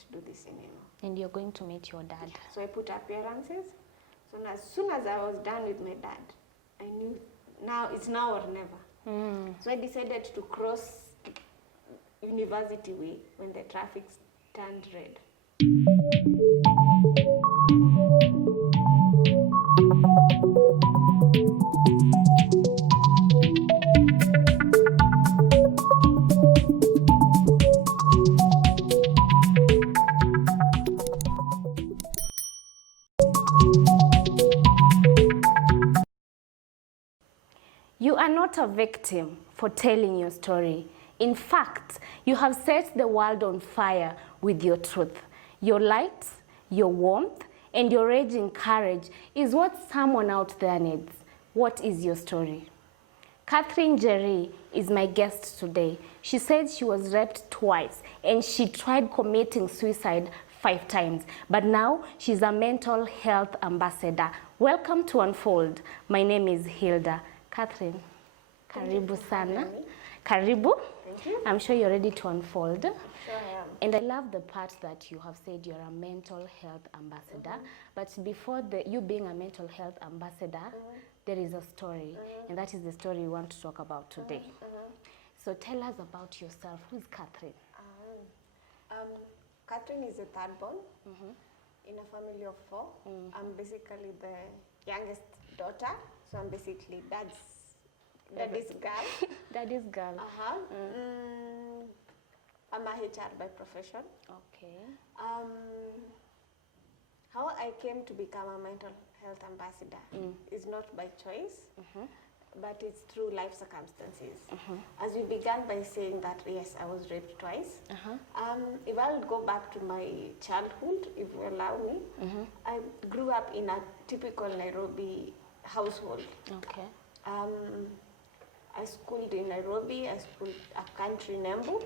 can't do this anymore. And you're going to meet your dad. Yeah. So I put appearances. So as soon as I was done with my dad, I knew it's now or never. So I decided to cross University Way when the traffic turned red. You are not a victim for telling your story. In fact, you have set the world on fire with your truth. Your light, your warmth, and your raging courage is what someone out there needs. What is your story? Njeri is my guest today. She said she was raped twice and she tried committing suicide 5 times. But now she's a mental health ambassador. Welcome to Unfold. My name is Hildah. Catherine, karibu sana. Karibu. Thank you. I'm sure you're ready to unfold. Sure I am. And I love the part that you have said you're a mental health ambassador. But before you being a mental health ambassador, there is a story. And that is the story we want to talk about today. So tell us about yourself. Who's Catherine? Catherine is a third born in a family of 4. I'm basically the youngest daughter. So I'm basically daddy's girl. Daddy's girl. I'm a HR by profession. Okay. How I came to become a mental health ambassador is not by choice, but it's through life circumstances. As you began by saying that, yes, I was raped twice. If I would go back to my childhood, if you allow me, I grew up in a typical Nairobi household. Okay. I schooled in Nairobi, I schooled a country in Embu.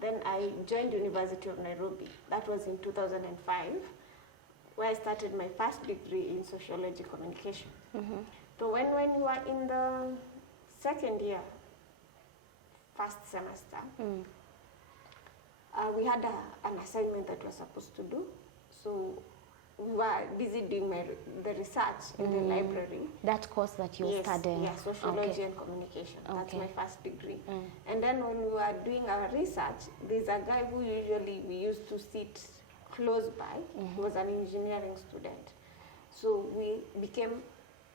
Then I joined University of Nairobi. That was in 2005, where I started my first degree in sociology communication. So when we were in the second year, first semester, we had an assignment that we were supposed to do. So we were busy doing the research in the library. That course that you studied? Yes, sociology and communication. That's my first degree. And then when we were doing our research, there's a guy who usually we used to sit close by. He was an engineering student. So we became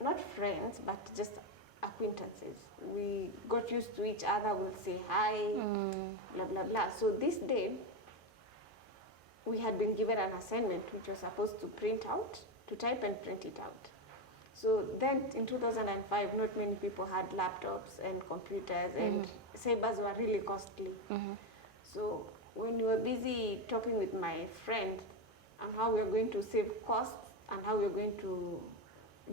not friends, but just acquaintances. We got used to each other, we'll say hi, blah, blah, blah. So this day, we had been given an assignment which was supposed to print out, to type and print it out. So then in 2005, not many people had laptops and computers, and sabers were really costly. So when we were busy talking with my friend on how we were going to save costs and how we were going to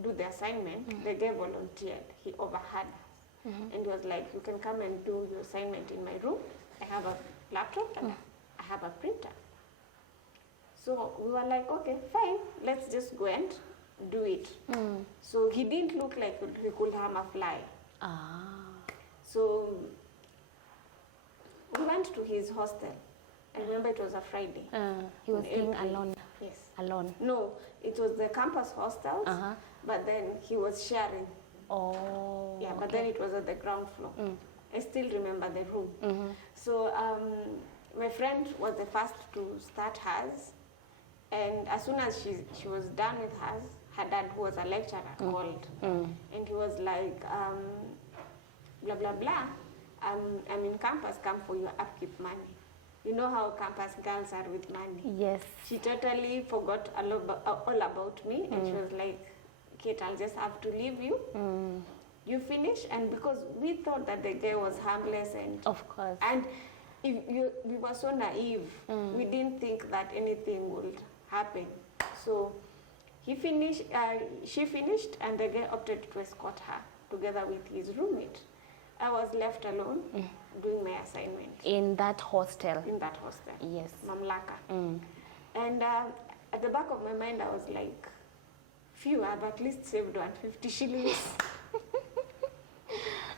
do the assignment, the guy volunteered. He overheard us. And he was like, you can come and do your assignment in my room. I have a laptop and I have a printer. So we were like, okay, fine, let's just go and do it. So he didn't look like he could harm a fly. So we went to his hostel. I remember it was a Friday. He was staying alone? Yes. Alone? No, it was the campus hostels, but then he was sharing. Oh. Yeah, but then it was at the ground floor. I still remember the room. So my friend was the first to start hers. And as soon as she was done with hers, her dad, who was a lecturer, called. And he was like, blah, blah, blah. I'm in campus, come for your upkeep money. You know how campus girls are with money. Yes. She totally forgot all about me. And she was like, Kate, I'll just have to leave you. You finish. And because we thought that the guy was harmless. And of course. And we were so naive. We didn't think that anything would happen. So he finished, she finished, and the guy opted to escort her together with his roommate. I was left alone doing my assignment. In that hostel? In that hostel. Yes. Mamlaka. And at the back of my mind, I was like, phew, I've at least saved 150 shillings.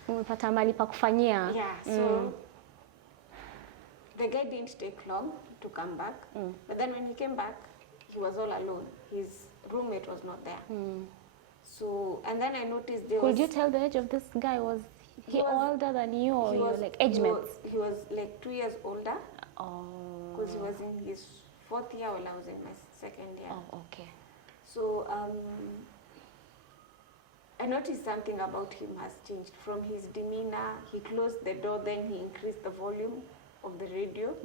Umepata mali pa kufanyia. Yeah, so the guy didn't take long to come back. But then when he came back, he was all alone. His roommate was not there. So, and then I noticed there Could you tell the age of this guy? Was he older than you, or you were like age mates? He was like 2 years older. Oh. Because he was in his 4th year while I was in my 2nd year. Oh, okay. So I noticed something about him has changed. From his demeanor, he closed the door, then he increased the volume of the radio,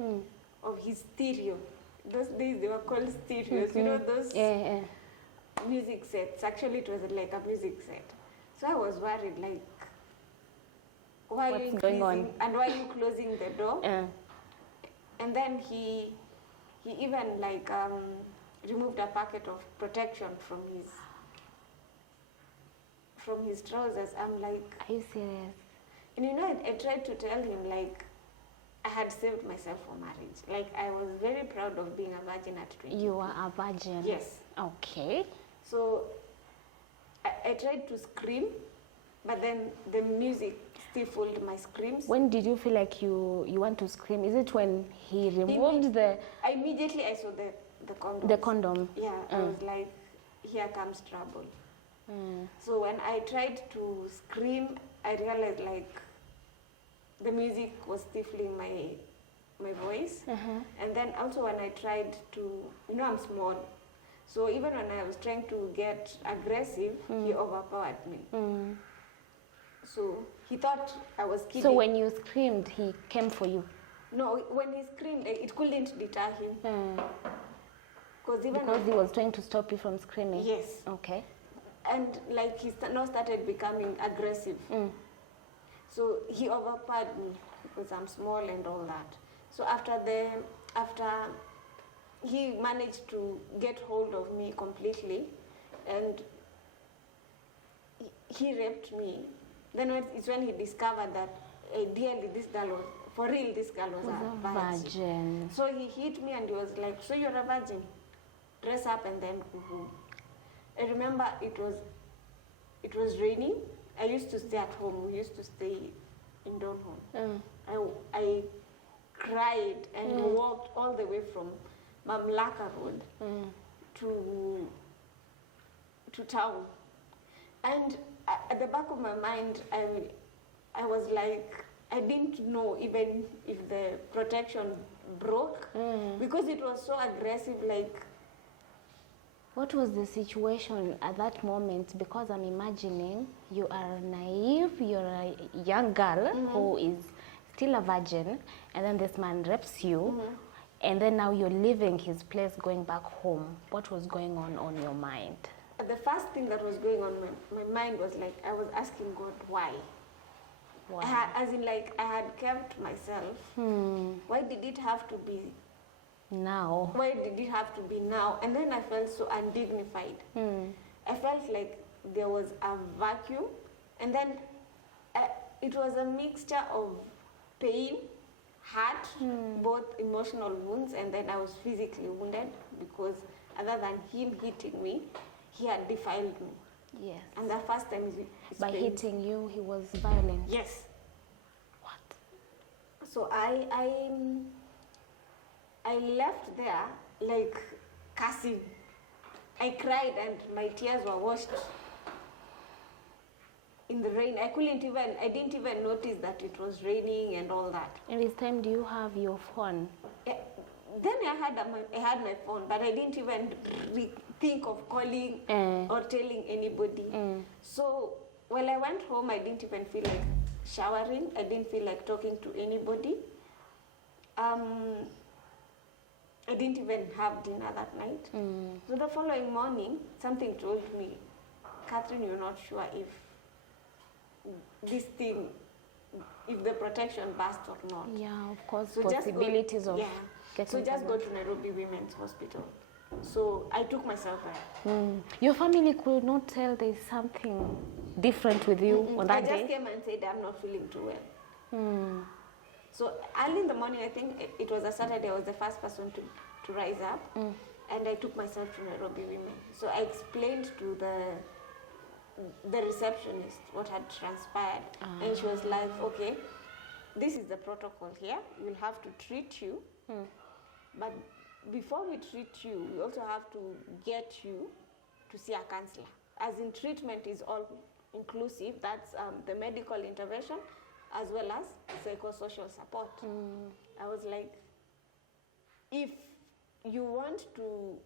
of his stereo. Those days they were called stereos, you know, those music sets. Actually, it was like a music set. So I was worried, like, why are you increasing and why are you closing the door? And then he even like removed a packet of protection from his trousers. I'm like, are you serious? And you know, I tried to tell him, like, I had saved myself for marriage. Like, I was very proud of being a virgin at 20. You were a virgin? Yes. Okay. So I tried to scream, but then the music stifled my screams. When did you feel like you want to scream? Is it when he removed Immediately I saw the condom. The condom? Yeah, I was like, here comes trouble. So when I tried to scream, I realized like the music was stifling my voice. And then also when I tried to, you know, I'm small. So even when I was trying to get aggressive, he overpowered me. So he thought I was kidding. So when you screamed, he came for you? No, when he screamed, it couldn't deter him. Because he was trying to stop you from screaming? Yes. Okay. And like he now started becoming aggressive. So he overpowered me because I'm small and all that. So after he managed to get hold of me completely, and he raped me. Then it's when he discovered that ideally this girl was, for real, this girl was a virgin. So he hit me and he was like, so you're a virgin? Dress up and then go home. I remember it was raining. I used to stay at home. We used to stay in dorm home. I cried and walked all the way from Mamlaka Road to town. And at the back of my mind, I was like, I didn't know even if the protection broke because it was so aggressive. Like, what was the situation at that moment? Because I'm imagining you are naive, you're a young girl who is still a virgin, and then this man rapes you, and then now you're leaving his place, going back home. What was going on your mind? The first thing that was going on my mind was like, I was asking God, why? Why? I had kept myself. Why did it have to be now? Why did it have to be now? And then I felt so undignified. I felt like there was a vacuum. And then it was a mixture of pain, hurt, both emotional wounds, and then I was physically wounded because other than him hitting me, he had defiled me. Yes. And the first time by hitting you, he was violent. Yes. What? So I left there like cursing. I cried and my tears were washed in the rain. I didn't even notice that it was raining and all that. And this time, do you have your phone? Then I had my phone, but I didn't even think of calling or telling anybody. So while I went home, I didn't even feel like showering. I didn't feel like talking to anybody. I didn't even have dinner that night. So the following morning, something told me, Catherine, you're not sure if the protection burst or not. Yeah, of course, so possibilities of getting So just go to Nairobi Women's Hospital. So I took myself there. Your family could not tell there's something different with you on that day? I just came and said I'm not feeling too well. So early in the morning, I think it was a Saturday, I was the first person to rise up. And I took myself to Nairobi Women. So I explained to the receptionist what had transpired. And she was like, okay, this is the protocol here. We'll have to treat you. But before we treat you, we also have to get you to see a counselor. As in, treatment is all inclusive. That's the medical intervention as well as psychosocial support. I was like, if you want to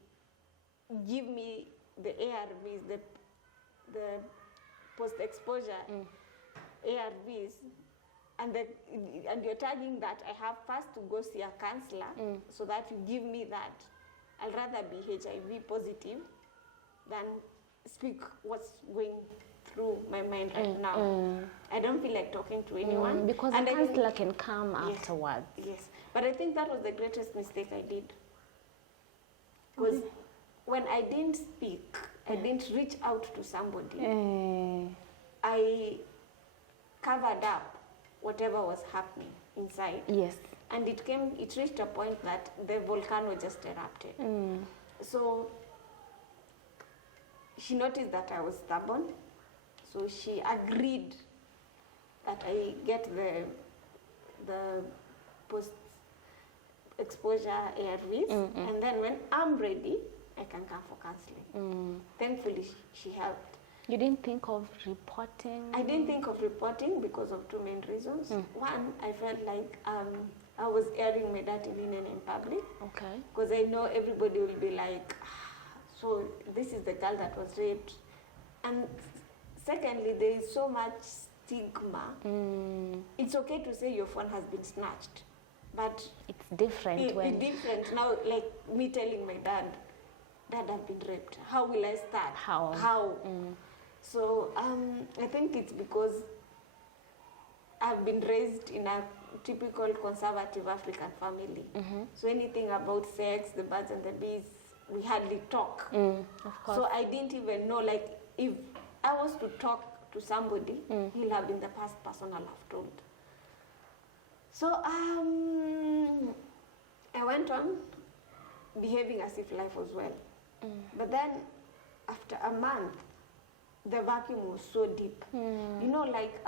give me the ARVs, the post-exposure ARVs, and you're tagging that I have first to go see a counselor so that you give me that, I'd rather be HIV positive than speak what's going through my mind right now. I don't feel like talking to anyone. Because a counselor can come afterwards. Yes, but I think that was the greatest mistake I did. Because when I didn't speak, I didn't reach out to somebody, I covered up whatever was happening inside. Yes. And it reached a point that the volcano just erupted. So she noticed that I was stubborn. So she agreed that I get the post-exposure ARVs. And then when I'm ready, I can come for counseling. Thankfully, she helped. You didn't think of reporting? I didn't think of reporting because of two main reasons. One, I felt like I was airing my dirty linen in public. Okay. Because I know everybody will be like, so this is the girl that was raped. And secondly, there is so much stigma. It's okay to say your phone has been snatched, but it's different it's different now. Like me telling my dad, I've been raped. How will I start? How? So I think it's because I've been raised in a typical conservative African family. So anything about sex, the birds and the bees, we hardly talk. Of course. So I didn't even know, like, if I was to talk to somebody, he'll have been the first person I'll have told. So I went on behaving as if life was well. But then after a month, the vacuum was so deep. You know, like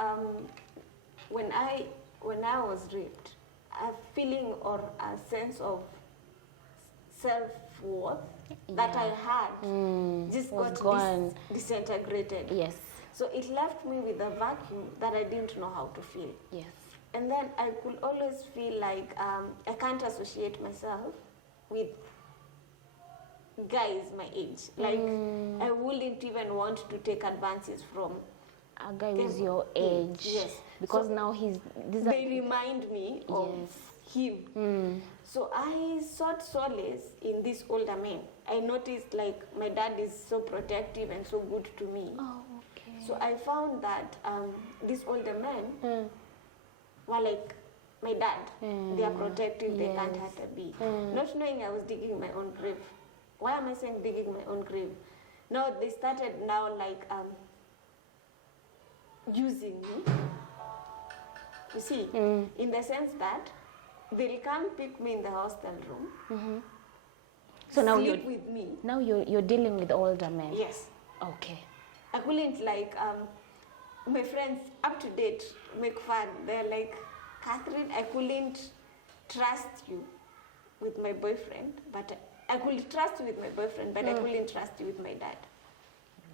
when I was raped, a feeling or a sense of self-worth that I had just got disintegrated. Yes. So it left me with a vacuum that I didn't know how to fill. Yes. And then I could always feel like I can't associate myself with guys my age. Like I wouldn't even want to take advances from a guy with your age. Yes. Because so now they remind me of him. So I sought solace in this older man. I noticed like my dad is so protective and so good to me. Oh, okay. So I found that these older men were like my dad. They are protective, they can't hurt a bee. Not knowing I was digging my own grave. Why am I saying digging my own grave? No, they started now like using me. You see, in the sense that they'll come pick me in the hostel room. So now sleep with me. Now you're dealing with older men. Yes. Okay. I couldn't like my friends up to date make fun. They're like, Catherine, I couldn't trust you with my boyfriend, but I could trust you with my boyfriend, but I couldn't trust you with my dad.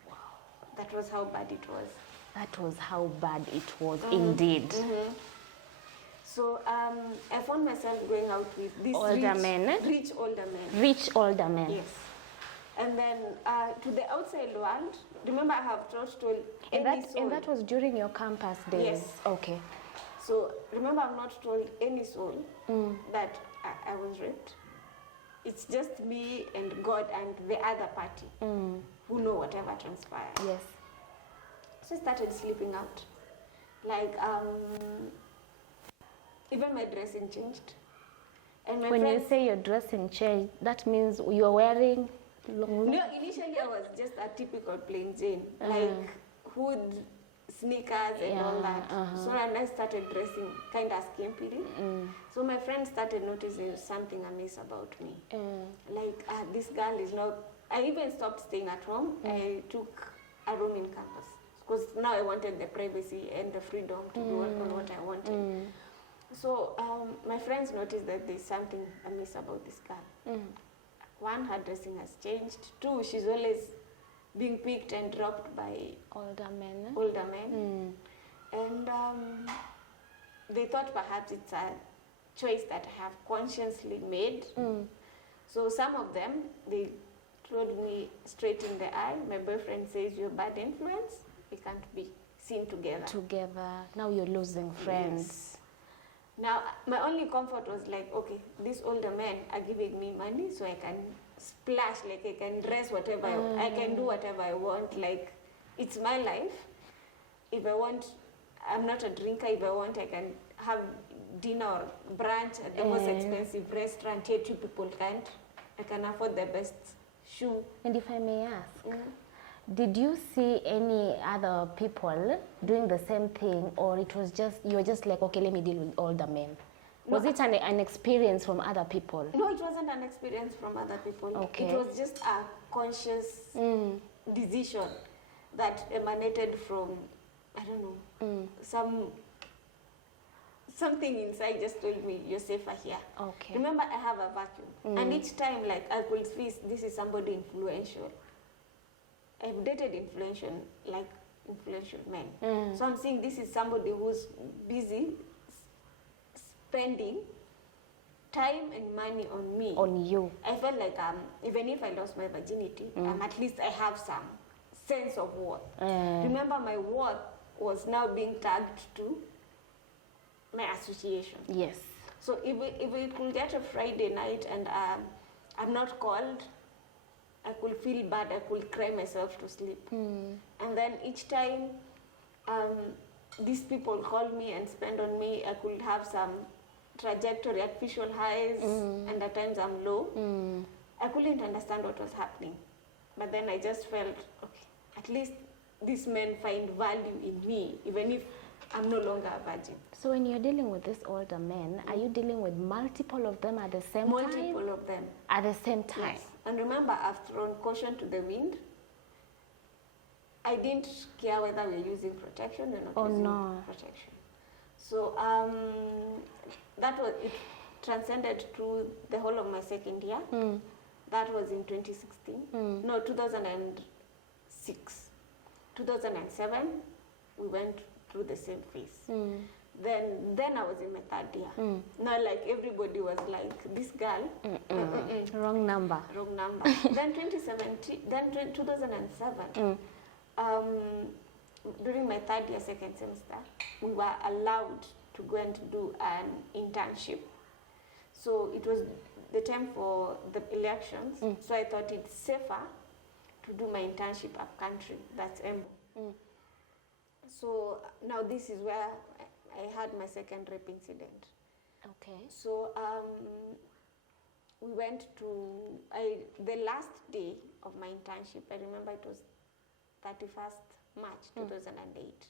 Wow. That was how bad it was. That was how bad it was, indeed. So I found myself going out with these rich older men. Rich older men. Yes. And then to the outside world, remember I have not told any soul. And that was during your campus days? Yes. Okay. So remember I've not told any soul that I was raped. It's just me and God and the other party who know whatever transpired. Yes. So I started sleeping out. Like, even my dressing changed. And my when you say your dressing changed, that means you're wearing long... No, initially I was just a typical plain Jane. Like hood, sneakers and all that. So when I started dressing kind of skimpily, so my friends started noticing something amiss about me. Like, this girl is not... I even stopped staying at home. I took a room in campus. Because now I wanted the privacy and the freedom to do what I wanted. So my friends noticed that there's something amiss about this girl. One, her dressing has changed. Two, she's always being picked and dropped by older men. And they thought perhaps it's a choice that I have consciously made. So some of them, they told me straight in the eye, my boyfriend says you're bad influence, we can't be seen together. Now you're losing friends. Yes. Now, my only comfort was like, okay, these older men are giving me money so I can splash, like I can dress whatever, I can do whatever I want, like it's my life. If I want, I'm not a drinker, if I want, I can have dinner or brunch at the most expensive restaurant, here two people can't. I can afford the best shoe. And if I may ask, did you see any other people doing the same thing, or it was just, you were just like, okay, let me deal with older men? Was it an experience from other people? No, it wasn't an experience from other people. Okay. It was just a conscious decision that emanated from, I don't know, something inside just told me, you're safer here. Okay. Remember, I have a vacuum. And each time, like, I could see this is somebody influential. I've dated influential men. So I'm seeing this is somebody who's busy spending time and money on me. On you. I felt like even if I lost my virginity, at least I have some sense of worth. Remember, my worth was now being tagged to my association. Yes. So if we could get a Friday night and I'm not called, I could feel bad, I could cry myself to sleep. And then each time these people call me and spend on me, I could have some trajectory, artificial highs, and at times I'm low. I couldn't understand what was happening. But then I just felt, okay, at least these men find value in me, even if I'm no longer a virgin. So when you're dealing with these older men, are you dealing with multiple of them at the same time? Multiple of them. At the same time? Yes. And remember, I've thrown caution to the wind. I didn't care whether we're using protection or not using protection. So that was, it transcended through the whole of my second year. That was in 2016. No, 2006. 2007, we went through the same phase. Then I was in my third year. Not like everybody was like, this girl. Wrong number. Wrong number. Then 2007, during my third year, second semester, we were allowed to go and do an internship. So it was the time for the elections. So I thought it's safer to do my internship up country. That's Embu. So now this is where I had my second rape incident. Okay. So we went to, the last day of my internship, I remember it was 31st March 2008.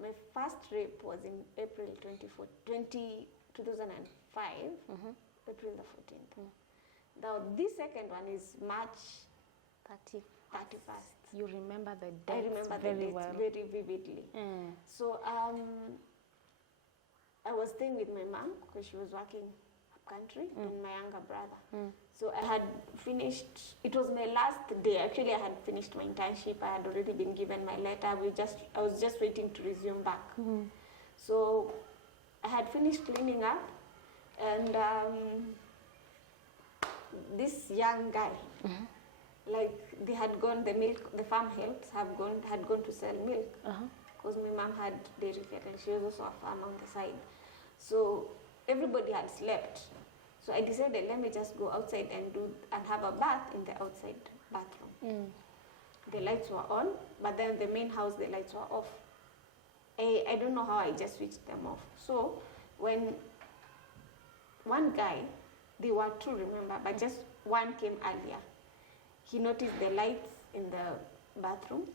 My first rape was in April 2005, April the 14th. Now this second one is March 31st. You remember the dates? I remember the dates very vividly. So I was staying with my mom because she was working up country and my younger brother. So I had finished, it was my last day. Actually, I had finished my internship. I had already been given my letter. I was just waiting to resume back. So I had finished cleaning up, and this young guy, like they had gone, the farm helps had gone to sell milk, because my mom had dairy cattle. She was also a farm on the side. So everybody had slept. So I decided, let me just go outside and have a bath in the outside bathroom. The lights were on, but then the main house, the lights were off. I don't know how I just switched them off. So when one guy, there were two, remember, but just one came earlier. He noticed the lights in the bathroom,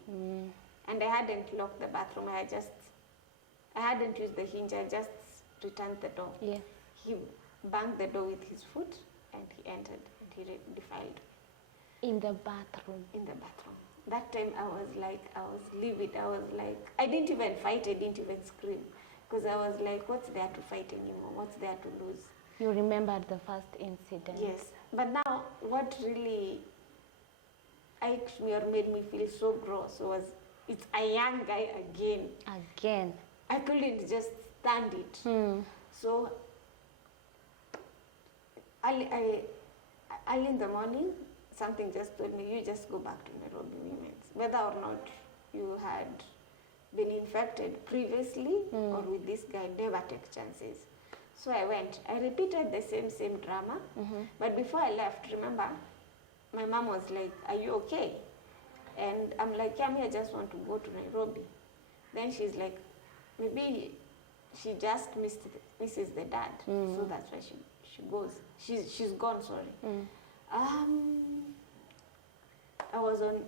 and I hadn't locked the bathroom. I hadn't used the hinge. I just returned the door. Yeah. He banged the door with his foot, and he entered, and he defiled. In the bathroom? In the bathroom. That time I was livid. I was like, I didn't even fight. I didn't even scream. because I was like, what's there to fight anymore? What's there to lose? You remembered the first incident. Yes, but now what really irked me or made me feel so gross was it's a young guy again. Again. I couldn't just stand it. So early in the morning, something just told me, you just go back to Nairobi Women's. Whether or not you had been infected previously or with this guy, never take chances. So I went. I repeated the same drama. But before I left, remember, my mom was like, are you okay? And I'm like, yeah, I just want to go to Nairobi. Then she's like, maybe she just misses the dad. So that's why she goes. She's gone, sorry. I was on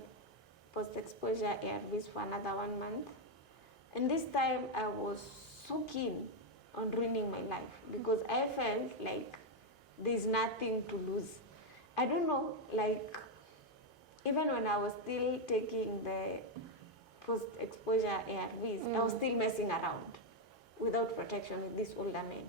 post-exposure ARVs for another 1 month. And this time I was so keen on ruining my life because I felt like there's nothing to lose. I don't know, like, even when I was still taking the post-exposure ARVs, I was still messing around without protection with this older man.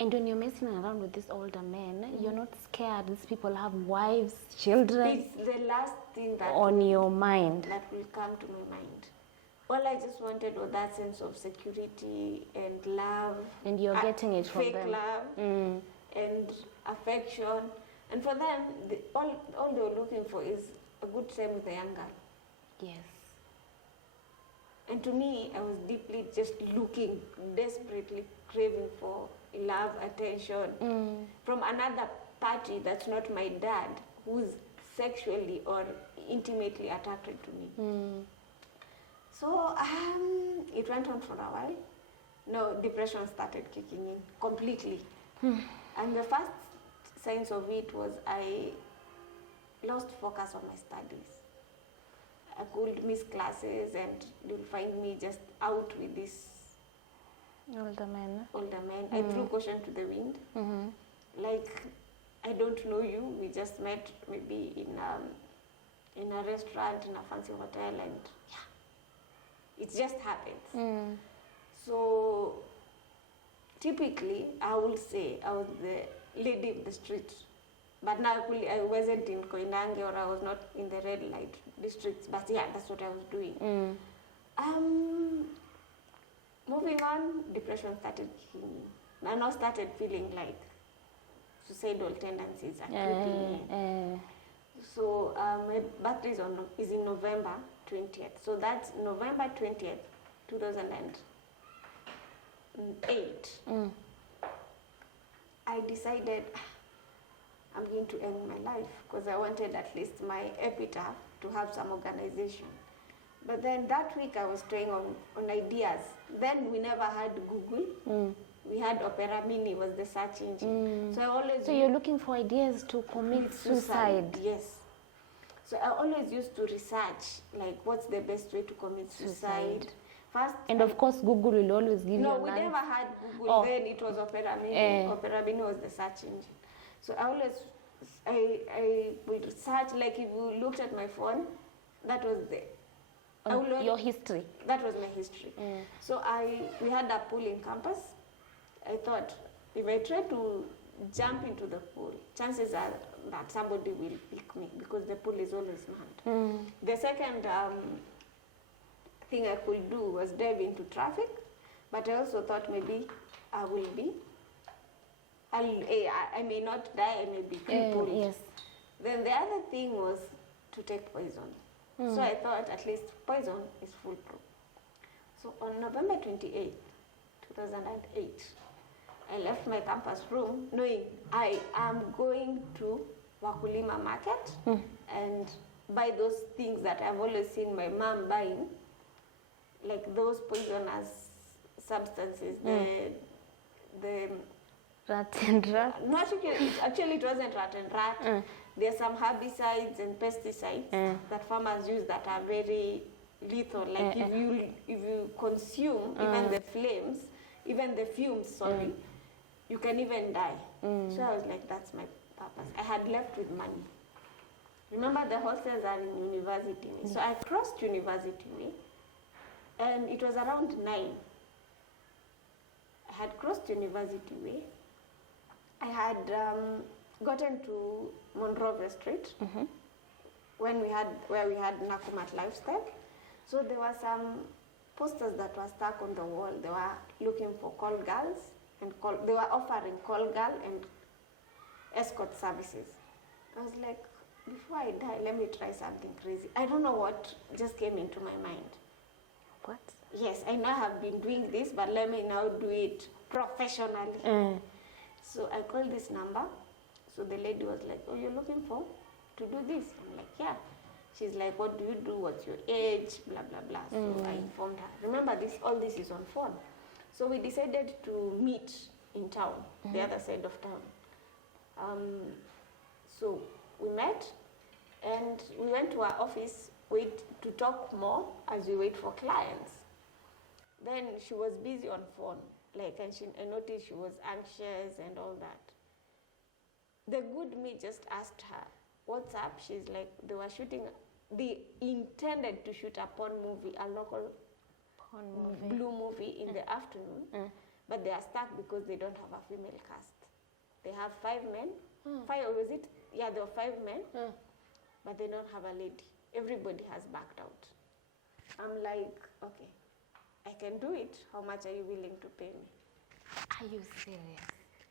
And when you're messing around with this older man, you're not scared these people have wives, children? It's the last thing that on your mind. That will come to my mind. All I just wanted was that sense of security and love. And you're getting it from them. Fake love and affection. And for them, all they were looking for is a good time with a young girl. Yes. And to me, I was deeply just looking, desperately craving for love, attention from another party that's not my dad, who's sexually or intimately attracted to me. So it went on for a while. No, depression started kicking in completely. And the first signs of it was I lost focus on my studies. I could miss classes and you'll find me just out with this older man. I threw caution to the wind. Like, I don't know you. We just met maybe in a restaurant, in a fancy hotel, and yeah, it just happens. So typically, I would say I was the lady of the street. But now I wasn't in Koinange or I was not in the red light districts. But yeah, that's what I was doing. Moving on, depression started kicking in. I now started feeling like suicidal tendencies are creeping in. So my birthday is in November 20th. So that's November 20th, 2008. I decided I'm going to end my life because I wanted at least my epitaph to have some organization. But then that week I was trying on ideas. Then we never had Google. We had Opera Mini was the search engine. So you're looking for ideas to commit suicide? Yes. So I always used to research, like, what's the best way to commit suicide. First, and of course, Google will always give you No, we never had Google. Then it was Opera Mini. Opera Mini was the search engine. So I would research, like, if you looked at my phone, that was your history. That was my history. So we had a pool in campus. I thought, if I try to jump into the pool, chances are that somebody will pick me because the pool is always manned. The second thing I could do was dive into traffic, but I also thought maybe I may not die, I may be crippled. Yes. Then the other thing was to take poison. So I thought at least poison is foolproof. So on November 28, 2008, I left my campus room knowing I am going to Wakulima market and buy those things that I've always seen my mom buying, like those poisonous substances, the rat and rat? No, actually it wasn't rat and rat. There's some herbicides and pesticides that farmers use that are very lethal. Like if you consume even the flames, even the fumes, sorry, you can even die. So I was like, that's my purpose. I had left with money. Remember, the hostels are in University Way. So I crossed University Way, and it was around 9. had crossed University Way. I had gotten to Monrovia Street where we had Nakumat Lifestyle. So there were some posters that were stuck on the wall. They were looking for call girls and they were offering call girl and escort services. I was like, before I die, let me try something crazy. I don't know what just came into my mind. What? Yes, I know I have been doing this, but let me now do it professionally. So I called this number. So the lady was like, oh, you're looking for to do this? I'm like, yeah. She's like, what do you do? What's your age? Blah, blah, blah. So I informed her. Remember, all this is on phone. So we decided to meet in town, the other side of town. So we met and we went to our office to talk more as we wait for clients. Then she was busy on phone, and I noticed she was anxious and all that. The good me just asked her, what's up? She's like, they intended to shoot a porn movie, a local blue movie in the afternoon, but they are stuck because they don't have a female cast. They have 5 men, 5, or was it? Yeah, there were 5 men, but they don't have a lady. Everybody has backed out. I'm like, okay, I can do it. How much are you willing to pay me? Are you serious?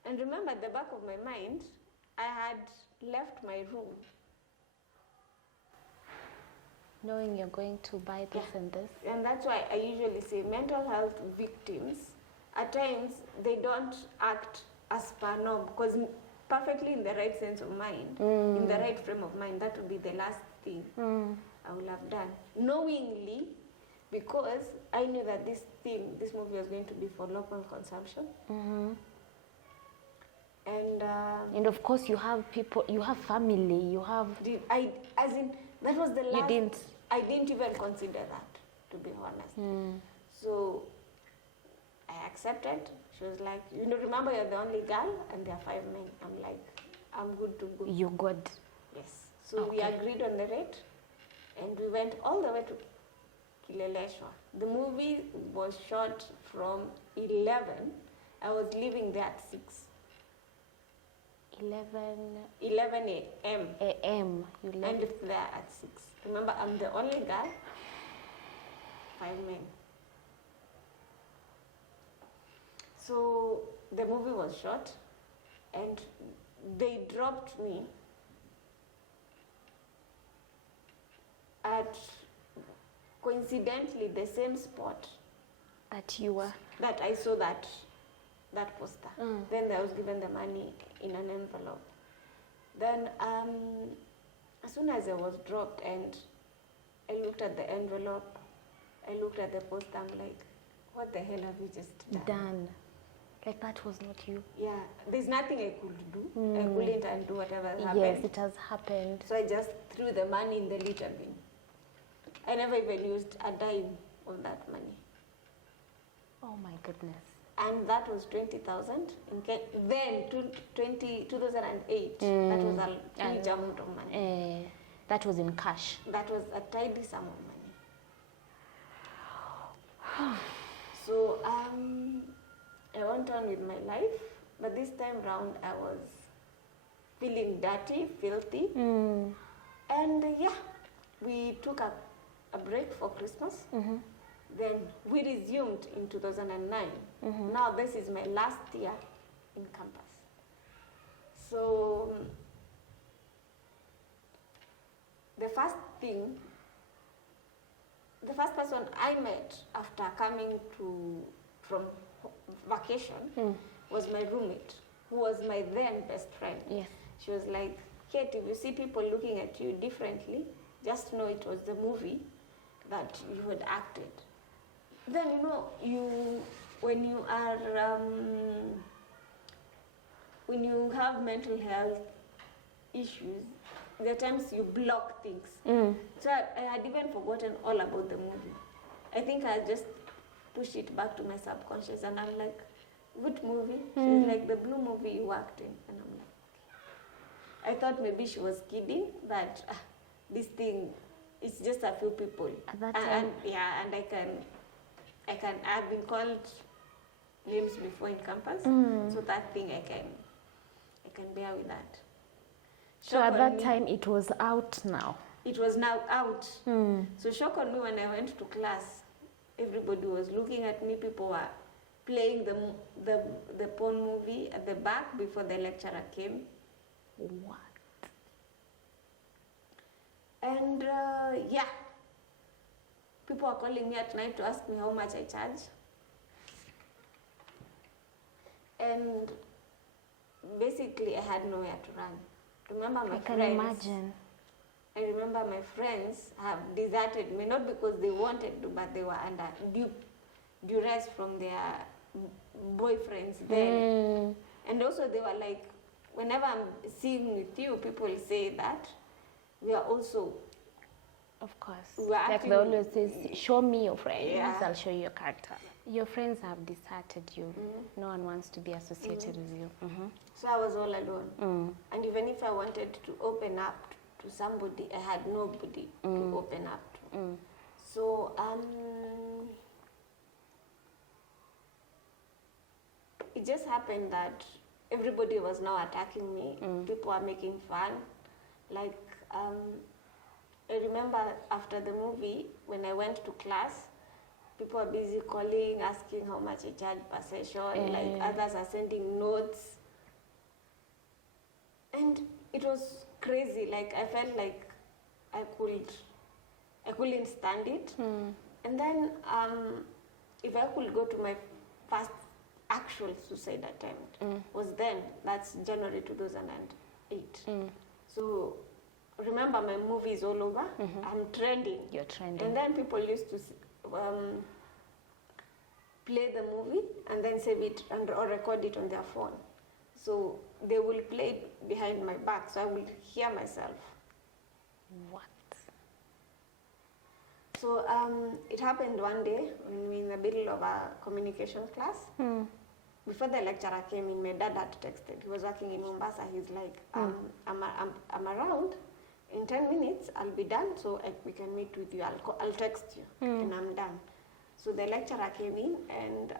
And remember, at the back of my mind, I had left my room. Knowing you're going to buy this and this. And that's why I usually say mental health victims, at times, they don't act as per norm, because perfectly in the right sense of mind, in the right frame of mind, that would be the last thing I would have done. Knowingly, because I knew that this movie was going to be for local consumption. And of course you have people, you have family, you have... that was the last... You didn't? I didn't even consider that, to be honest. So I accepted. She was like, remember you're the only girl and there are 5 men. I'm like, I'm good to go. You're good. Yes. So we agreed on the rate and we went all the way to Kileleshwa. The movie was shot from 11. I was leaving there at 6. 11 a.m. a.m. You left. And there at 6. Remember, I'm the only girl, 5 men. So the movie was shot and they dropped me at, coincidentally, the same spot that you were... that I saw that poster. Then I was given the money in an envelope. Then as soon as I was dropped and I looked at the envelope, I looked at the poster, I'm like, what the hell have you just done? Like that was not you. Yeah, there's nothing I could do. I couldn't undo whatever happened. Yes, it has happened. So I just threw the money in the litter bin. I never even used a dime of that money. Oh my goodness. And that was 20,000. Then, 2008, that was a huge amount of money. That was in cash. That was a tidy sum of money. So I went on with my life, but this time round I was feeling dirty, filthy. And we took a break for Christmas. Then we resumed in 2009. Now this is my last year in campus. So the first person I met after coming from vacation was my roommate, who was my then best friend. Yes. She was like, Kate, if you see people looking at you differently, just know it was the movie that you had acted. Then, when you have mental health issues, there are times you block things. So I had even forgotten all about the movie. I think I just pushed it back to my subconscious and I'm like, what movie? She's like, the blue movie you worked in. And I'm like, I thought maybe she was kidding, that this thing, it's just a few people. At that time? And I've been called names before in campus. So that thing I can bear with that. So at that time it was out now. It was now out. So shock on me when I went to class. Everybody was looking at me. People were playing the porn movie at the back before the lecturer came. What? And yeah, people are calling me at night to ask me how much I charge. And basically I had nowhere to run. Remember my I can friends, imagine. I remember my friends have deserted me, not because they wanted to, but they were under duress from their boyfriends then. And also they were like, whenever I'm seeing with you, people say that we are also... Of course. Like Like they always say, show me your friends, Yeah. I'll show you your character. Your friends have deserted you. No one wants to be associated with you. So I was all alone. And even if I wanted to open up to somebody, I had nobody to open up to. So it just happened that everybody was now attacking me. People are making fun. Like, I remember after the movie, when I went to class, people are busy calling, asking how much I charge per session. Like, others are sending notes. And it was crazy. Like, I felt like I couldn't stand it. And then, if I could go to my first actual suicide attempt, was then, that's January 2008. So, remember my movie is all over. I'm trending. You're trending. And then people used to play the movie and then save it or record it on their phone. So they will play it behind my back, so I will hear myself. What? So it happened one day when we were in the middle of a communication class. Before the lecturer came in, my dad had texted. He was working in Mombasa. He's like, I'm around. In 10 minutes, I'll be done, so we can meet with you. I'll text you, and I'm done. So the lecturer came in, and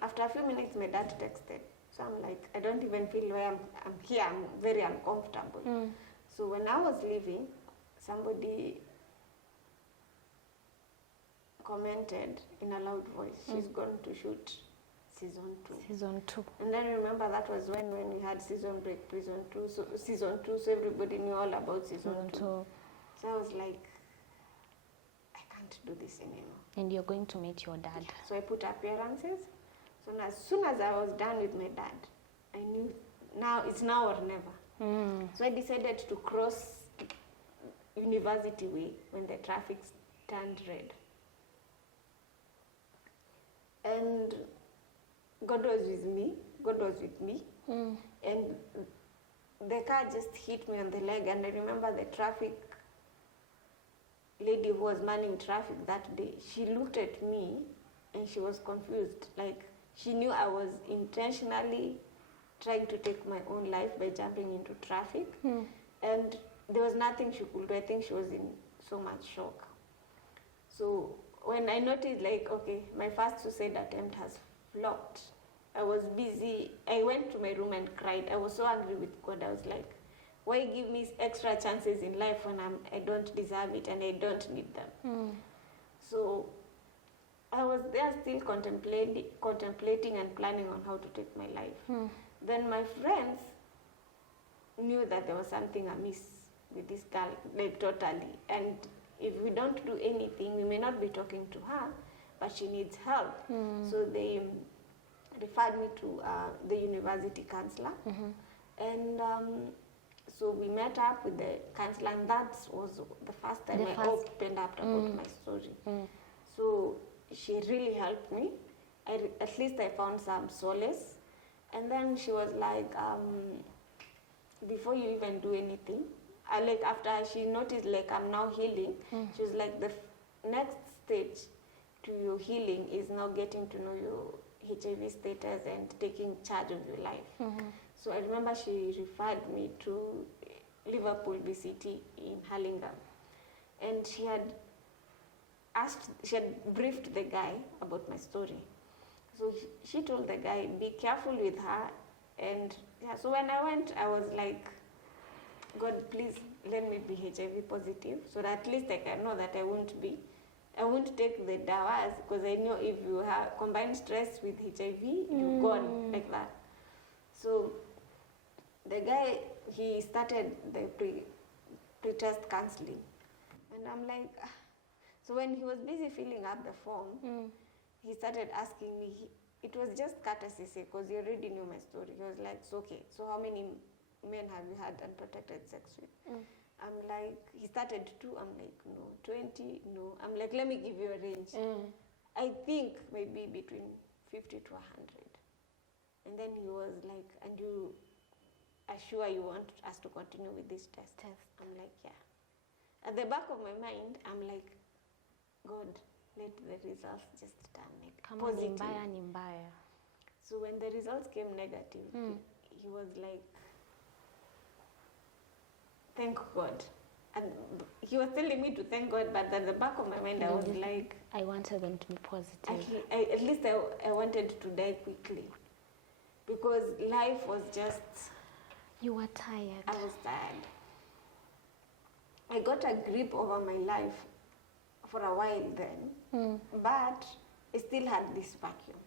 after a few minutes, my dad texted. So I'm like, I don't even feel where I'm here. I'm very uncomfortable. So when I was leaving, somebody commented in a loud voice, she's going to shoot season 2. Season 2. And then I remember that was when we had season break, season 2, so everybody knew all about season 2. So I was like, I can't do this anymore. And you're going to meet your dad. So I put appearances. So as soon as I was done with my dad, I knew now it's now or never. So I decided to cross University Way when the traffic turned red. And God was with me. And the car just hit me on the leg. And I remember the traffic lady who was manning traffic that day, she looked at me and she was confused. Like, she knew I was intentionally trying to take my own life by jumping into traffic. And there was nothing she could do. I think she was in so much shock. So when I noticed, like, okay, my first suicide attempt has flopped, I was busy. I went to my room and cried. I was so angry with God. I was like, why give me extra chances in life when I don't deserve it and I don't need them? So I was there still contemplating and planning on how to take my life. Then my friends knew that there was something amiss with this girl, like totally. And if we don't do anything, we may not be talking to her, but she needs help. So they referred me to the university counselor. And so we met up with the counselor, and that was the first time I opened up about my story. So she really helped me. At least I found some solace. And then she was like, before you even do anything, like after she noticed like I'm now healing, she was like, the next stage to your healing is now getting to know your HIV status and taking charge of your life. So I remember she referred me to Liverpool BCT in Hurlingham. And she had briefed the guy about my story. So she told the guy, be careful with her. And yeah, so when I went, I was like, God, please let me be HIV positive, so that at least I can know that I won't take the dawas, because I know if you have combined stress with HIV, you're gone like that. So the guy, he started the pre-test counseling, and I'm like, so when he was busy filling up the form, he started asking me, it was just courtesy sake, because he already knew my story. He was like, it's okay, so how many men have you had unprotected sex with? I'm like, he started 2, I'm like, no. 20, no. I'm like, let me give you a range. I think maybe between 50 to 100. And then he was like, and you are sure you want us to continue with this test? I'm like, yeah. At the back of my mind, I'm like, God, let the results just turn like positive. So when the results came negative, he was like, thank God. And he was telling me to thank God, but at the back of my mind, I was like, I wanted them to be positive. At least I wanted to die quickly, because life was just... You were tired. I was tired. I got a grip over my life for a while then, but I still had this vacuum,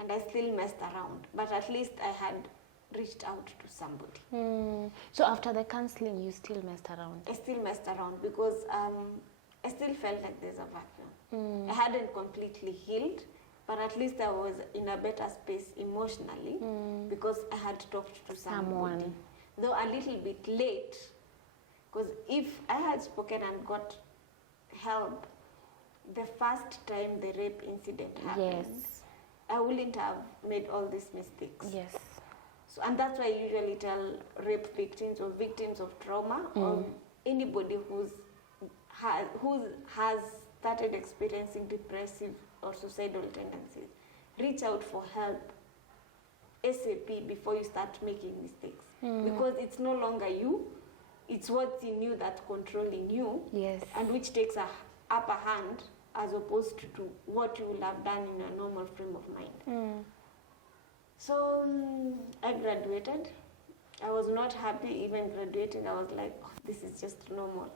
and I still messed around, but at least I had reached out to somebody. So after the counseling, you still messed around? I still messed around, because I still felt like there's a vacuum. I hadn't completely healed, but at least I was in a better space emotionally, because I had talked to somebody. Though a little bit late, because if I had spoken and got help the first time the rape incident happened, I wouldn't have made all these mistakes. So, and that's why I usually tell rape victims or victims of trauma, or anybody who has started experiencing depressive or suicidal tendencies, reach out for help ASAP before you start making mistakes. Because it's no longer you, it's what's in you that's controlling you, and which takes a upper hand as opposed to what you would have done in a normal frame of mind. So I graduated. I was not happy even graduating. I was like, oh, this is just normal.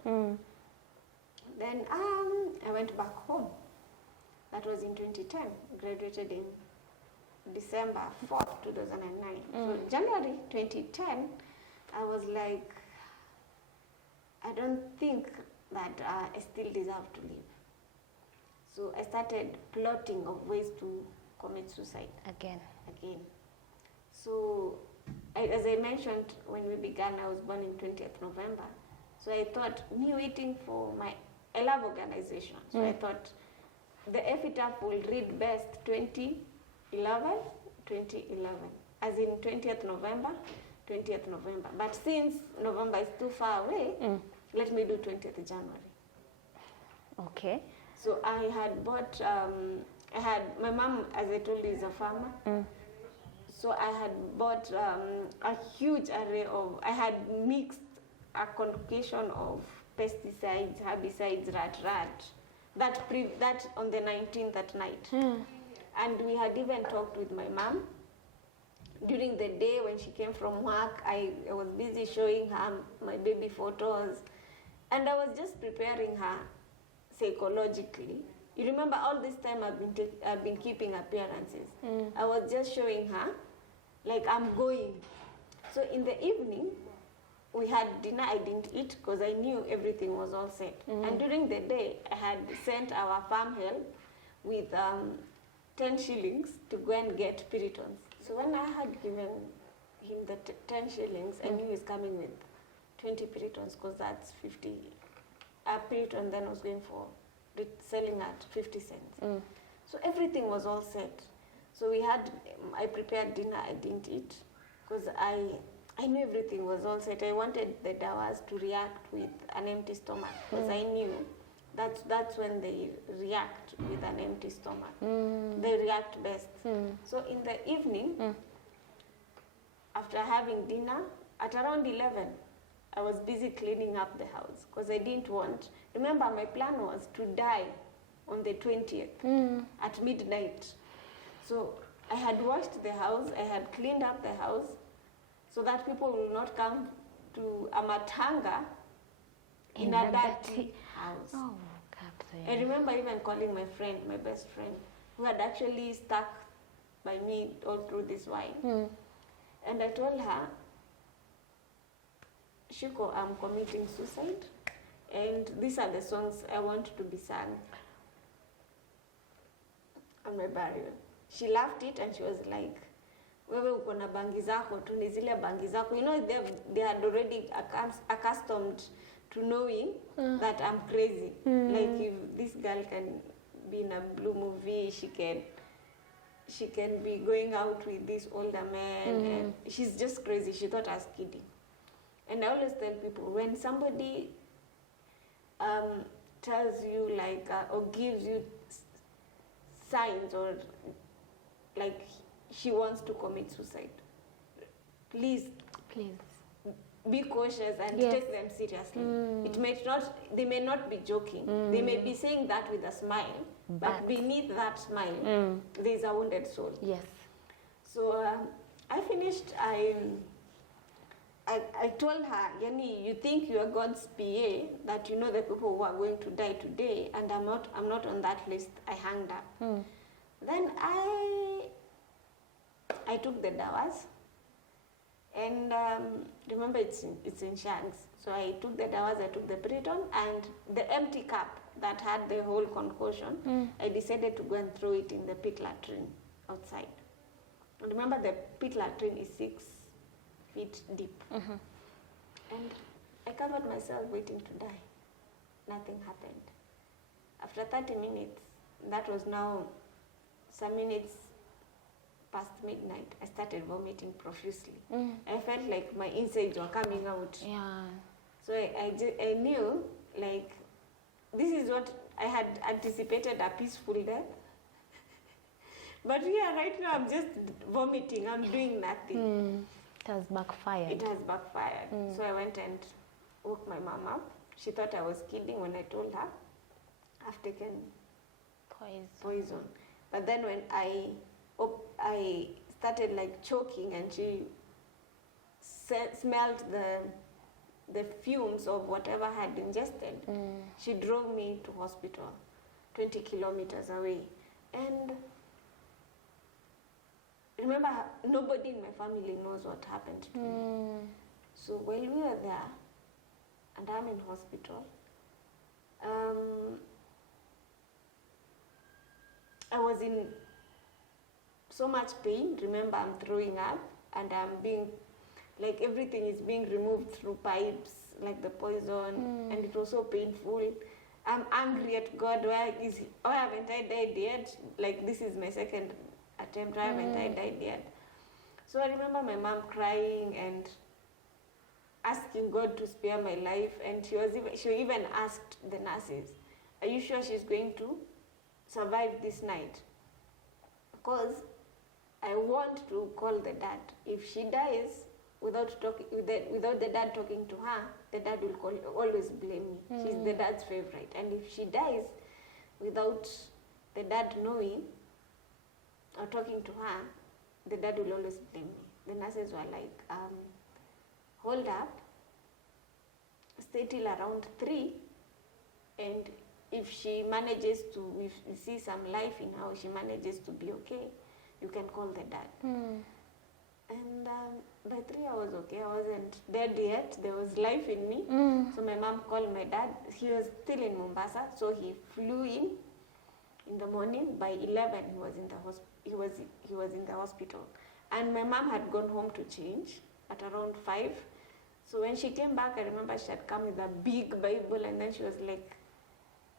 Then I went back home. That was in 2010. Graduated in December 4th, 2009. So January 2010, I was like, I don't think that I still deserve to live. So I started plotting of ways to commit suicide. Again. So, as I mentioned when we began, I was born in 20th November. So I thought, me waiting for I love organization. So I thought the epitaph will read best 2011, as in 20th November. But since November is too far away, let me do 20th January. Okay. So I had bought, my mom, as I told you, is a farmer. So I had bought a huge array of, I had mixed a concoction of pesticides, herbicides, rat, that on the 19th at night. And we had even talked with my mom. During the day when she came from work, I was busy showing her my baby photos. And I was just preparing her psychologically. You remember all this time I've been keeping appearances. I was just showing her, like, I'm going. So in the evening, we had dinner. I didn't eat because I knew everything was all set. And during the day, I had sent our farm help with 10 shillings to go and get Piritons. So when I had given him the 10 shillings, I knew he's coming with 20 Piritons, because that's 50. A Piriton then was going for selling at 50 cents. So everything was all set. So I prepared dinner. I didn't eat because I knew everything was all set. I wanted the dawas to react with an empty stomach, because I knew that's when they react with an empty stomach. They react best. So in the evening, after having dinner, at around 11, I was busy cleaning up the house, because I didn't want, remember my plan was to die on the 20th at midnight. So I had washed the house, I had cleaned up the house so that people will not come to a matanga in a dirty house. Oh, Captain. I remember even calling my friend, my best friend, who had actually stuck by me all through this wine. And I told her, Shiko, I'm committing suicide, and these are the songs I want to be sung on my burial. She laughed it and she was like, wewe uko na bangi zako tu, ni zile bangi zako. You know, they had already accustomed to knowing that I'm crazy. Like if this girl can be in a blue movie, she can be going out with this older man, and she's just crazy. She thought I was kidding. And I always tell people, when somebody tells you like or gives you signs or like she wants to commit suicide, please be cautious and take them seriously. They may not be joking. They may be saying that with a smile, but beneath that smile, there's a wounded soul. Yes. So I finished. I told her, Yani, you think you are God's PA, that you know the people who are going to die today, and I'm not on that list. I hanged up. Then I took the dawas, and remember it's in Shanks. So I took the dawas, I took the Briton, and the empty cup that had the whole concoction, I decided to go and throw it in the pit latrine outside. And remember, the pit latrine is 6 feet deep. And I covered myself waiting to die. Nothing happened. After 30 minutes, that was now some minutes past midnight, I started vomiting profusely. I felt like my insides were coming out. Yeah. So I knew, like, this is what I had anticipated, a peaceful death. But here, right now, I'm just vomiting. I'm doing nothing. It has backfired. It has backfired. So I went and woke my mom up. She thought I was kidding when I told her I've taken poison. But then when I started like choking and she smelled the fumes of whatever I had ingested, she drove me to hospital, 20 kilometers away. And remember, nobody in my family knows what happened to me. So while we were there, and I'm in hospital, I was in so much pain. Remember, I'm throwing up, and I'm being, like, everything is being removed through pipes, like the poison, and it was so painful. I'm angry at God. Why haven't I died yet? Like, this is my second attempt. Why haven't I died yet? So I remember my mom crying and asking God to spare my life, and she even asked the nurses, "Are you sure she's going to survive this night? Because I want to call the dad. If she dies without the dad talking to her, the dad will always blame me. She's the dad's favorite. And if she dies without the dad knowing or talking to her, the dad will always blame me." The nurses were like, hold up, stay till around 3, and if she manages to, if you see some life in her, she manages to be okay, you can call the dad. And by 3 I was okay. I wasn't dead yet. There was life in me. So my mom called my dad. He was still in Mombasa, so he flew in the morning. By 11 he was in the hospital. And my mom had gone home to change at around 5. So when she came back, I remember she had come with a big Bible, and then she was like,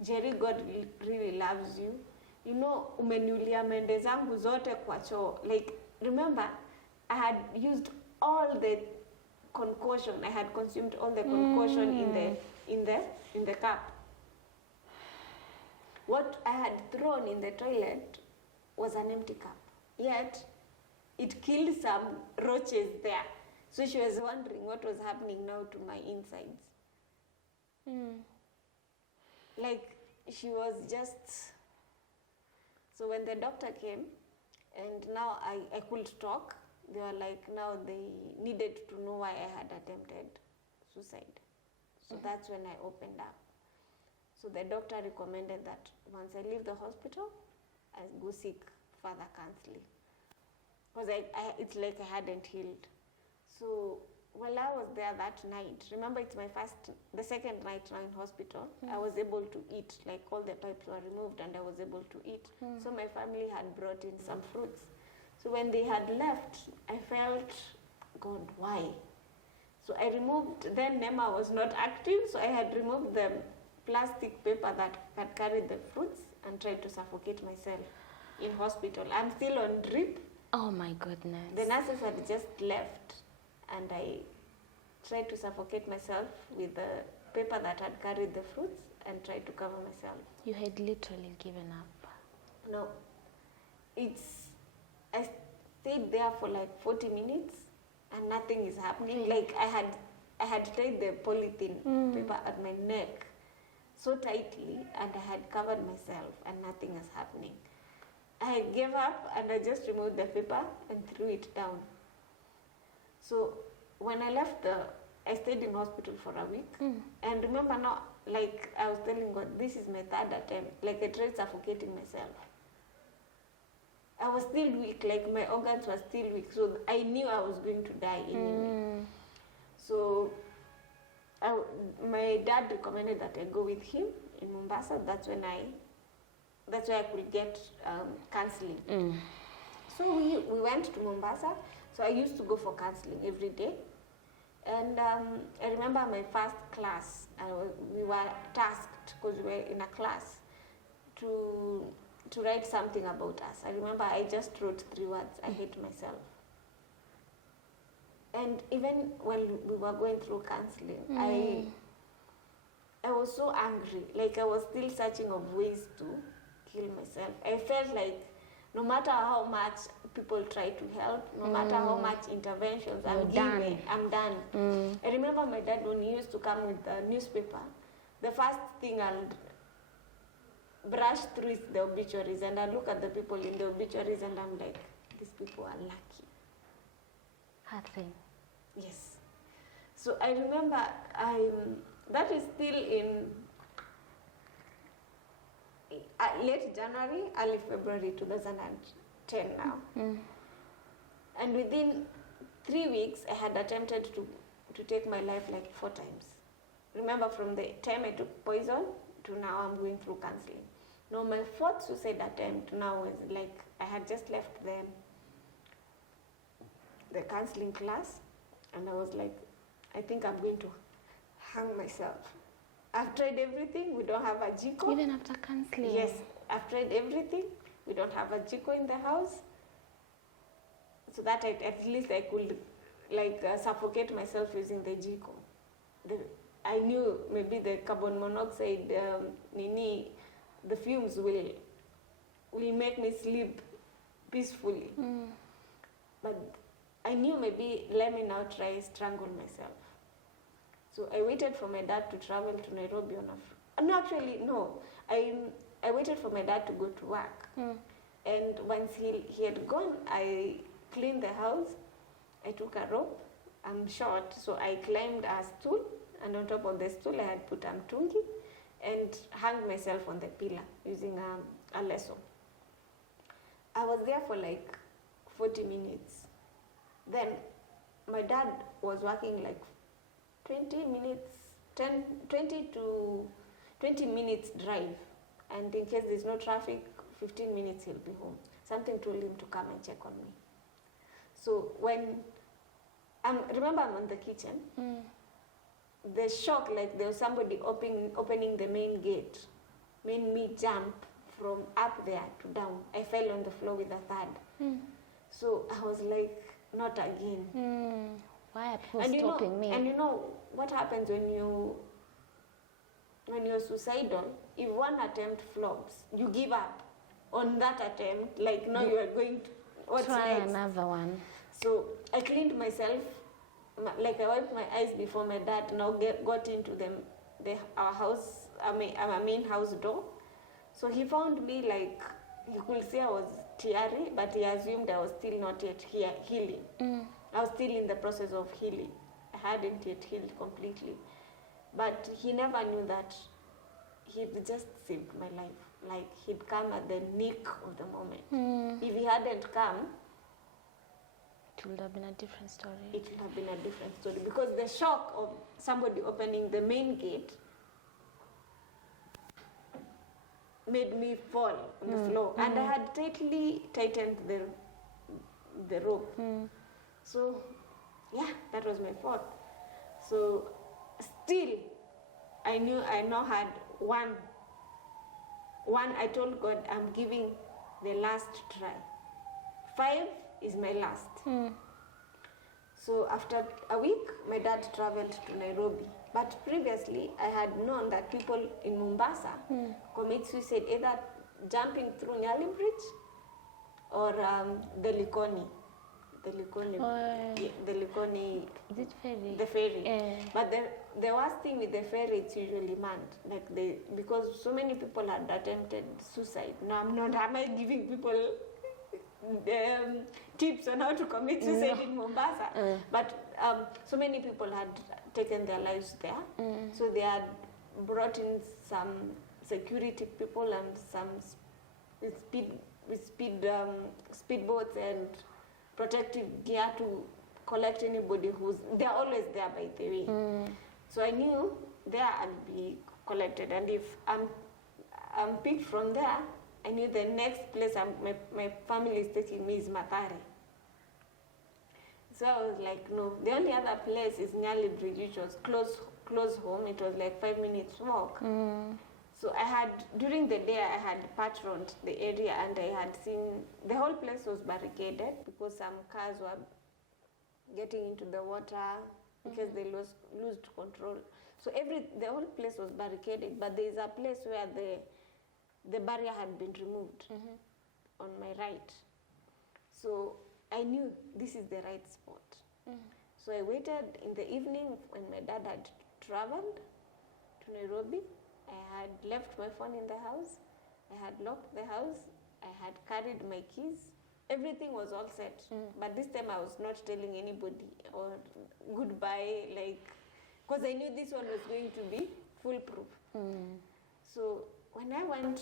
"Njeri, God really loves you. You know, umeniulia mende zangu zote kwa choo." Like, remember, I had used all the concoction. I had consumed all the concoction in the cup. What I had thrown in the toilet was an empty cup. Yet, it killed some roaches there. So she was wondering what was happening now to my insides. Like, she was just... So when the doctor came, And now I could talk. They were like, now they needed to know why I had attempted suicide. So that's when I opened up. So the doctor recommended that once I leave the hospital, I go seek further counseling. Because it's like I hadn't healed. So while I was there that night, remember it's the second night now in hospital, I was able to eat, like all the pipes were removed and I was able to eat. So my family had brought in some fruits. So when they had left, I felt, God, why? So I removed, then NEMA was not active, so I had removed the plastic paper that had carried the fruits and tried to suffocate myself in hospital. I'm still on drip. Oh my goodness. The nurses had just left and I tried to suffocate myself with the paper that had carried the fruits and tried to cover myself. You had literally given up. No. I stayed there for like 40 minutes and nothing is happening. Like I had tied the polythene paper at my neck so tightly and I had covered myself and nothing is happening. I gave up and I just removed the paper and threw it down. So when I left I stayed in hospital for a week. And remember now, like I was telling God, this is my third attempt. Like I tried suffocating myself. I was still weak, like my organs were still weak. So I knew I was going to die anyway. So my dad recommended that I go with him in Mombasa. That's where I could get counseling. So we went to Mombasa. So I used to go for counseling every day. And I remember my first class, we were tasked, because we were in a class, to write something about us. I remember I just wrote 3 words, I hate myself. And even when we were going through counseling, I was so angry. Like I was still searching of ways to kill myself. I felt like no matter how much people try to help, no matter how much interventions I'm giving, I'm done. I remember my dad, when he used to come with the newspaper, the first thing I'll brush through is the obituaries, and I look at the people in the obituaries and I'm like, these people are lucky. Nothing. Yes. So I remember that is still in late January, early February 2010 now. And within 3 weeks, I had attempted to take my life like 4 times. Remember, from the time I took poison to now I'm going through counseling. Now my 4th suicide attempt now is like I had just left the counseling class and I was like, I think I'm going to hang myself. I've tried everything, we don't have a jiko. Even after counseling? Yes, I've tried everything. We don't have a jiko in the house. So that at least I could like suffocate myself using the jiko. I knew maybe the carbon monoxide, the fumes will make me sleep peacefully. But I knew maybe let me now try strangle myself. So I waited for my dad to travel to Nairobi I waited for my dad to go to work. And once he had gone, I cleaned the house. I took a rope. I'm short, so I climbed a stool, and on top of the stool I had put a mtungi and hung myself on the pillar using a lasso. I was there for like 40 minutes. Then my dad was working like 20 minutes drive, and in case there's no traffic, 15 minutes he'll be home. Something told him to come and check on me. So when remember I'm in the kitchen, the shock, like there was somebody opening the main gate, made me jump from up there to down. I fell on the floor with a thud. So I was like, not again. Why are people stopping me? And you know what happens when you're suicidal? If one attempt flops, you give up on that attempt. Like now you are going to what's try next? Another one. So I cleaned myself, like I wiped my eyes before my dad now got into our house, our main house door. So he found me, like, he could see I was TRE, but he assumed I was still not yet healing. I was still in the process of healing. I hadn't yet healed completely. But he never knew that he'd just saved my life. Like, he'd come at the nick of the moment. If he hadn't come, it would have been a different story. It would have been a different story, because the shock of somebody opening the main gate made me fall on the floor. And I had tightly tightened the rope. So, yeah, that was my fault. So, still, I now had one. I told God, I'm giving the last try. 5 is my last. So after a week, my dad traveled to Nairobi. But previously, I had known that people in Mombasa commit suicide either jumping through Njeri Bridge or the Likoni. The Likoni. Is it ferry? The ferry. Yeah. But the worst thing with the ferry, it's usually manned. Because so many people had attempted suicide. Now am I giving people tips on how to commit suicide in Mombasa? But so many people had taken their lives there. So they had brought in some security people and some speedboats and protective gear to collect anybody they're always there, by the way. So I knew there I'd be collected, and if I'm picked from there, I knew the next place my family is taking me is Mathare. So I was like, no, the only other place is Njeri Bridge, which was close home. It was like 5 minutes walk. So during the day, I had patrolled the area, and I had seen the whole place was barricaded because some cars were getting into the water because they lost control. So the whole place was barricaded, but there is a place where the barrier had been removed on my right. So I knew this is the right spot. So I waited in the evening when my dad had traveled to Nairobi. I had left my phone in the house. I had locked the house. I had carried my keys. Everything was all set. But this time I was not telling anybody or goodbye, because I knew this one was going to be foolproof. So when I went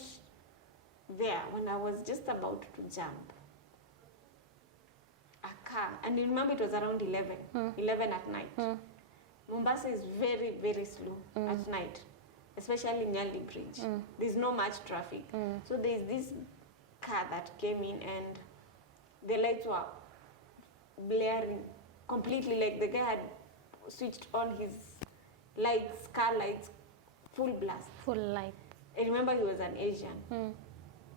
there, when I was just about to jump, a car, and you remember it was around 11 at night. Mombasa is very, very slow at night, especially in Njeri Bridge. There's no much traffic. So there's this car that came in, and the lights were blaring completely, like the guy had switched on his lights, car lights, full blast. Full light. I remember he was an Asian.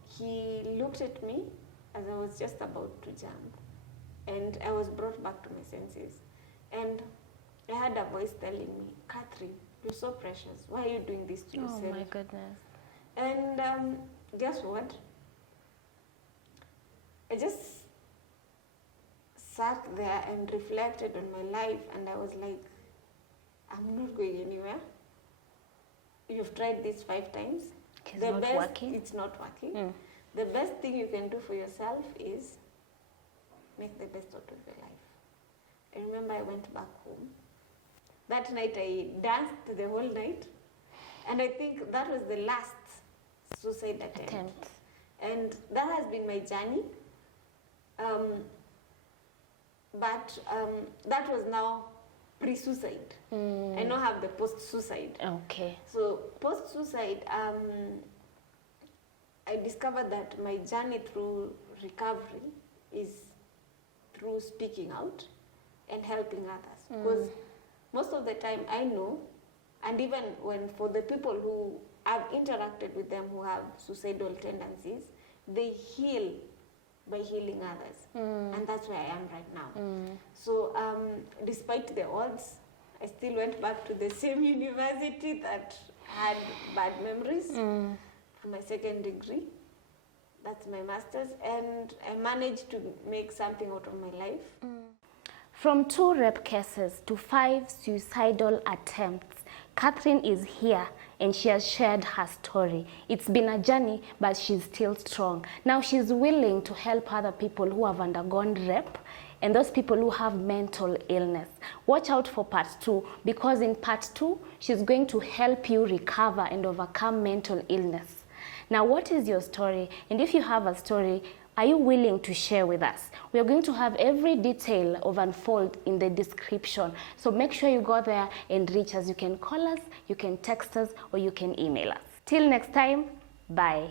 He looked at me as I was just about to jump, and I was brought back to my senses. And I had a voice telling me, Catherine, you're so precious. Why are you doing this to yourself? Oh my goodness. And guess what? I just sat there and reflected on my life, and I was like, I'm not going anywhere. You've tried this 5 times. It's not working. It's not working. The best thing you can do for yourself is make the best out of your life. I remember I went back home. That night I danced the whole night, and I think that was the last suicide attempt. And that has been my journey. But that was now pre-suicide. I now have the post-suicide. Okay. So post-suicide, I discovered that my journey through recovery is through speaking out and helping others. Because most of the time I know, and even for the people who I've interacted with them who have suicidal tendencies, they heal by healing others. And that's where I am right now. So despite the odds, I still went back to the same university that had bad memories for my second degree. That's my master's, and I managed to make something out of my life. From 2 rape cases to 5 suicidal attempts, Catherine is here and she has shared her story. It's been a journey, but she's still strong. Now she's willing to help other people who have undergone rape and those people who have mental illness. Watch out for part 2, because in part 2, she's going to help you recover and overcome mental illness. Now, what is your story? And if you have a story, are you willing to share with us? We are going to have every detail of Unfold in the description. So make sure you go there and reach us. You can call us, you can text us, or you can email us. Till next time, bye.